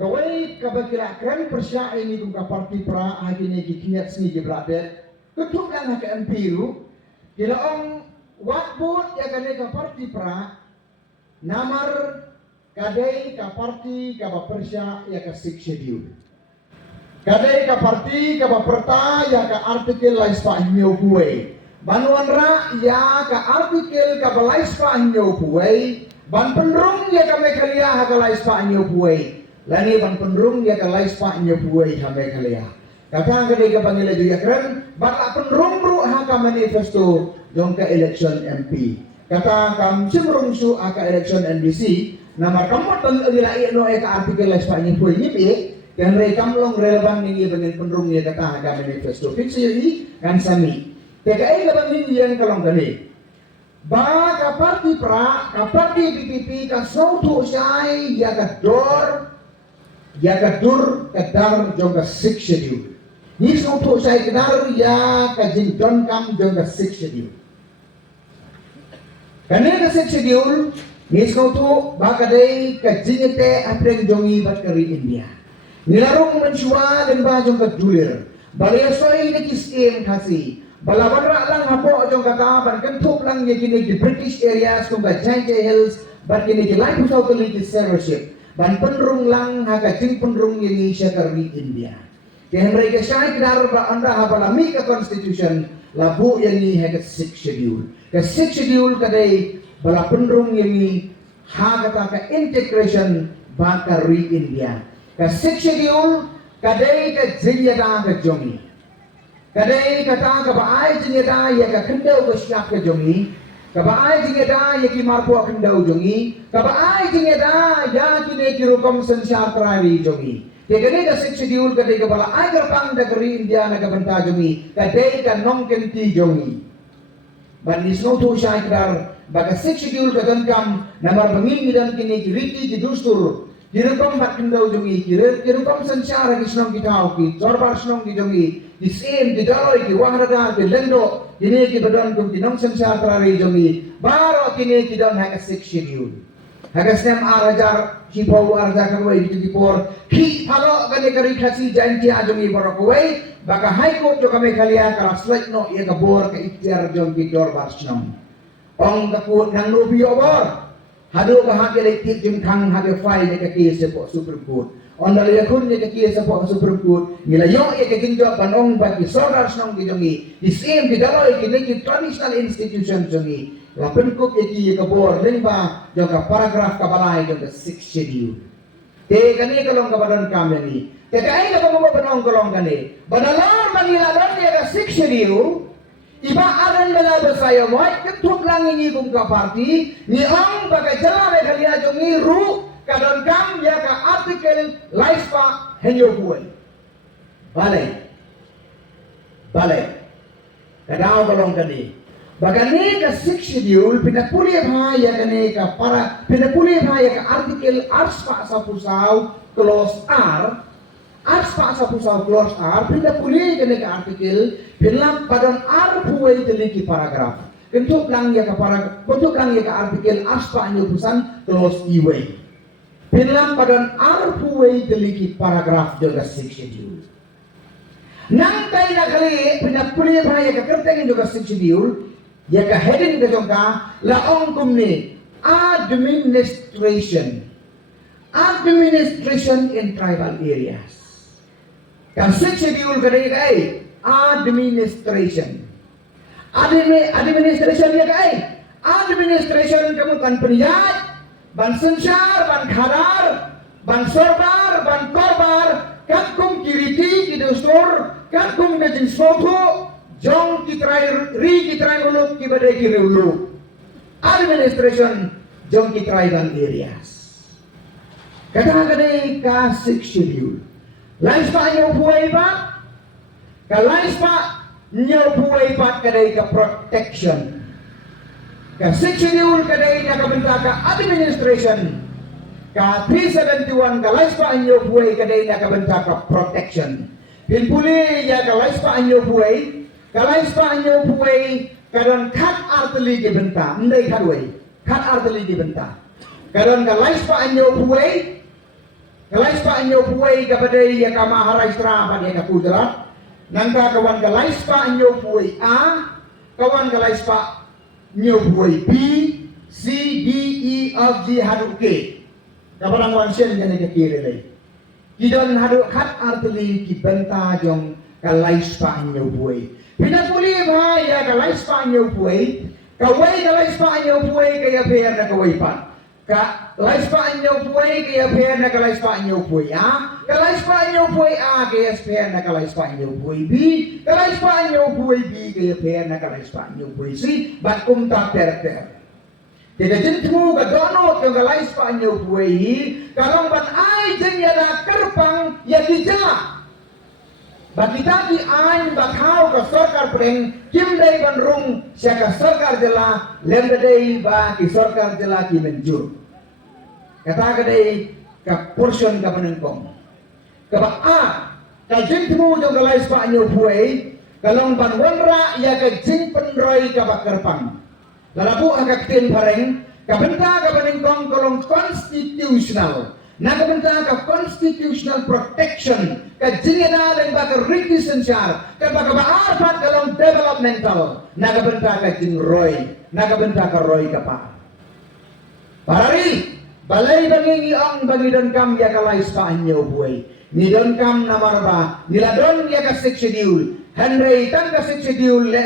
Kawai kabagila kran persya ini kung kaparti pra hagini kikinyat sini gibradet. Ketuk lang haka empiru. Kilaong wakbut ya kane kaparti pra namar kadai kaparti kaba persya ya ka six schedule. Kadai kaparti kaba perta ya ka artikel laispa hinyo buwe. Banuan ra ya ka artikel kaba laispa hinyo buwe. Ban penrung ya kame kalia haka laispa hinyo buwe. Lani ban penrung ya ka laispa hinyo buwe hame kalia. Kata kadai ka pangila juga keren. Baka penrung ru haka manifesto dong ka election MP. Kata kam simrung su aka election NBC. Namar kamot bang ilai no ka artikel laispa hinyo buwe ni pi. Dan rekam long relevan ini dengan penrung ya kata haga manifesto fix ini kan sami. TKI kapan ini yang kalong gani. Ba kaparti pra kaparti PPP ka sautu sai ya ka dur kadar jong ka six schedule. Ni sautu sai kadar ya ka jing don kam jong ka six schedule. Kane ka six schedule ni sautu ba kadai ka jingete apreng jongi bat kari India. Nilarong mensua dan bajong kedulir. Balaya soy na kisim kasi. Balaban ra lang hapo jong kata ban kentup lang ye kini di British areas kung ka Giant Hills ban kini di Life South League Fellowship. Ban penrung lang haga jing penrung ye siya kari India. Kaya mereka siya kidar ba anda habalami ka constitution labu ye haga six schedule. Ka six schedule kadai bala penrung ye haga ka integration ba kari India. Ka six schedule kadai ka jinyada ka jongi kadai kata ka baai jinyada ya ka kendau ka siap ka jongi ka baai jinyada ya ki marpo kendau jongi ka baai jinyada ya ki ne ki rukom sansar trari jongi ke kadai ka six schedule kadai ka bala ai gerbang da kari India na ka banta jongi kadai ka nong kenti jongi ban nisno tu syai kdar baka six schedule ka dankam namar bangin dan kini ki riti ki dustur Kirukom bat kendau jongi, kirukom sansara ki senong kitau ki, jorbar senong ki jongi, ki sim, ki daloi, ki wahragar, ki lendo, kini ki badon kum kinong sansara terari jongi, baro kini ki don haka six schedule. Haka snem arajar, ki pau arajar karway, ki por, ki palo kani kari kasi janji ajongi baro kaway, baka high court jo kami kalia kala slight no iya kabor ka ikhtiar jongi jorbar senong. Ong kakut nang nubi obor. Hado bahagi lekit jeng kang hage file ne kaki sepo Supreme Court. Onda le yakun ne kaki sepo Supreme Court. Nila yo ye kaki jo panong bagi sorar snong ki jongi. Di same di daloi ki neki traditional institution jongi. La penkop ye ki kabor limba joka paragraph kabalai joka six schedule. Te kani kalong kabadon kami. Te kai ka pango panong kalong kani. Badalar manila don ye ka six schedule. Iba aran mela saya moy ketuk lang ini kung ka party ni ang bagai jala me khalia jongi ru kadon kam ya ka artikel laispa henyo buai balai kadao balong kani bagani ka six schedule pinapuli bha ya kani ka para pinapuli bha ya ka artikel arspa sa pusau clause R Arspa sa pusau clause R pindah pulih kene ka artikel pinlam padon R puai teliki paragraf kentuk lang ya ka paragraf bentuk lang ya ka artikel arspa nyu pusan clause iwe pinlam padon R puai teliki paragraf juga six schedule nang kai na kali pindah pulih bahaya ka kerteng juga six schedule ya ka heading ka jongka laong kumni administration in tribal areas. Kan six schedule kadai kai administration ya kai administration kamu kan penjat ban sensar ban khadar ban sorbar ban korbar kan kum kiriti ki dustur kan kum ngajin soto jong kitrai uluk ki badai ki uluk administration jong kitrai ban areas kata kadai ka six schedule laispa nyo buhay pa ka laispa nyo buhay pa kadai ka protection ka six schedule kadai na kabenta ka administration ka 371 ka laispa nyo buhay kadai na kabenta ka protection pinpuli ya ka laispa nyo buhay kadon kat arteli ke benta ndai kadway kat arteli ke benta kadon ka laispa nyo buhay Kalais pa inyo buhay kabaday ya kamaharastra pa dia kapudra. Nangka kawan kalais pa inyo buhay A, kawan kalais pa inyo buhay B, C, D, E, F, G, haduk K. Kabarang wansian yan ay kakirelay. Kidon haduk kat artili kibenta jong kalais pa inyo buhay. Pinagmuli ba ya kalais pa inyo buhay, kaway kalais pa inyo buhay kaya biar na kaway pa. Kalais pa inyo buhay kaya biar na kalais pa inyo buhay A, kalais pa inyo buhay A kaya biar na kalais pa inyo buhay B, kalais pa inyo buhay B kaya biar na kalais pa inyo buhay C, bat kumta per. Tidak jentu kadono kang kalais pa inyo buhay kalong bat ay jen yada kerpang ya dijala. Bagi tadi ain bakau ke sorkar preng kim day bandrung siya ke sorkar jela lembedai ba ki sorkar jela ki menjur kata kadai ka portion ka penengkong ka a ka jingmu jong kalais pa nyo buai kalong ban wanra ya ka jing penroi ka bakerpang lalabu agak tin pareng ka benta ka penengkong kalong konstitusional nakabenta ka constitutional protection ka jingena dan baka requisensar ka baka baarpat kalong developmental nakabenta ka jing roy nakabenta ka roy ka pa parari balay bangingi ang bangidon kam ya kalais pa anyo buhay nidon kam namarba niladon ya ka 6 schedule Henry tan ka 6 schedule